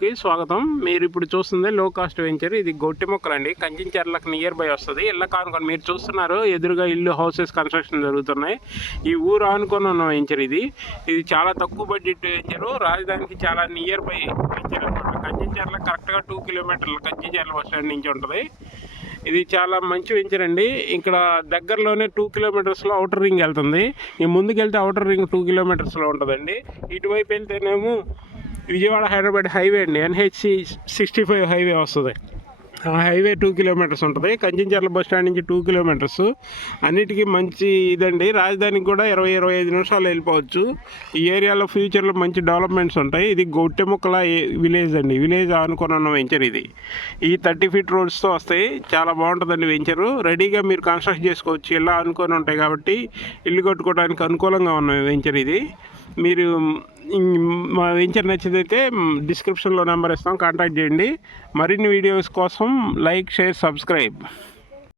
వీడియోకి స్వాగతం. మీరు ఇప్పుడు చూస్తుంది లో కాస్ట్ వెంచర్. ఇది గొట్టి మొక్కలు అండి కంచించర్లకు నియర్ బై వస్తుంది. ఇళ్ళ కానుకొని మీరు చూస్తున్నారు ఎదురుగా ఇల్లు హౌసెస్ కన్స్ట్రక్షన్ జరుగుతున్నాయి. ఈ ఊరు ఆనుకొని ఉన్న వెంచర్ ఇది. ఇది చాలా తక్కువ బడ్జెట్ వెంచరు. రాజధానికి చాలా నియర్ బై వెంచర్ అనమాట కంచించర్ల కరెక్ట్గా టూ కిలోమీటర్లు కంచించర్ల బస్ స్టాండ్ నుంచి ఉంటుంది. ఇది చాలా మంచి వెంచర్ అండి. ఇక్కడ దగ్గరలోనే టూ కిలోమీటర్స్లో అవుటర్ రింగ్ వెళ్తుంది. ఈ ముందుకు వెళ్తే అవుటర్ రింగ్ టూ కిలోమీటర్స్లో ఉంటుందండి. ఇటువైపు వెళ్తేనేమో విజయవాడ హైదరాబాద్ హైవే అండి. ఎన్హెచ్సి సిక్స్టీ ఫైవ్ హైవే వస్తుంది. ఆ హైవే టూ కిలోమీటర్స్ ఉంటుంది. కంచించర్ల బస్ స్టాండ్ నుంచి టూ కిలోమీటర్స్. అన్నిటికీ మంచి ఇదండి. రాజధానికి కూడా ఇరవై ఇరవై ఐదు నిమిషాలు వెళ్ళిపోవచ్చు. ఈ ఏరియాలో ఫ్యూచర్లో మంచి డెవలప్మెంట్స్ ఉంటాయి. ఇది గొట్టెముక్కల విలేజ్ అండి. విలేజ్ అనుకుని ఉన్న వెంచర్ ఇది. ఈ థర్టీ ఫీట్ రోడ్స్తో వస్తాయి. చాలా బాగుంటుందండి వెంచరు. రెడీగా మీరు కన్స్ట్రక్ట్ చేసుకోవచ్చు. ఇలా అనుకొని ఉంటాయి కాబట్టి ఇల్లు కట్టుకోవడానికి అనుకూలంగా ఉన్న వెంచర్ ఇది. మీరు మా వెంచర్ నచ్చినైతే డిస్క్రిప్షన్లో నెంబర్ ఇస్తాం కాంటాక్ట్ చేయండి. మరిన్ని వీడియోస్ కోసం లైక్ షేర్ సబ్స్క్రైబ్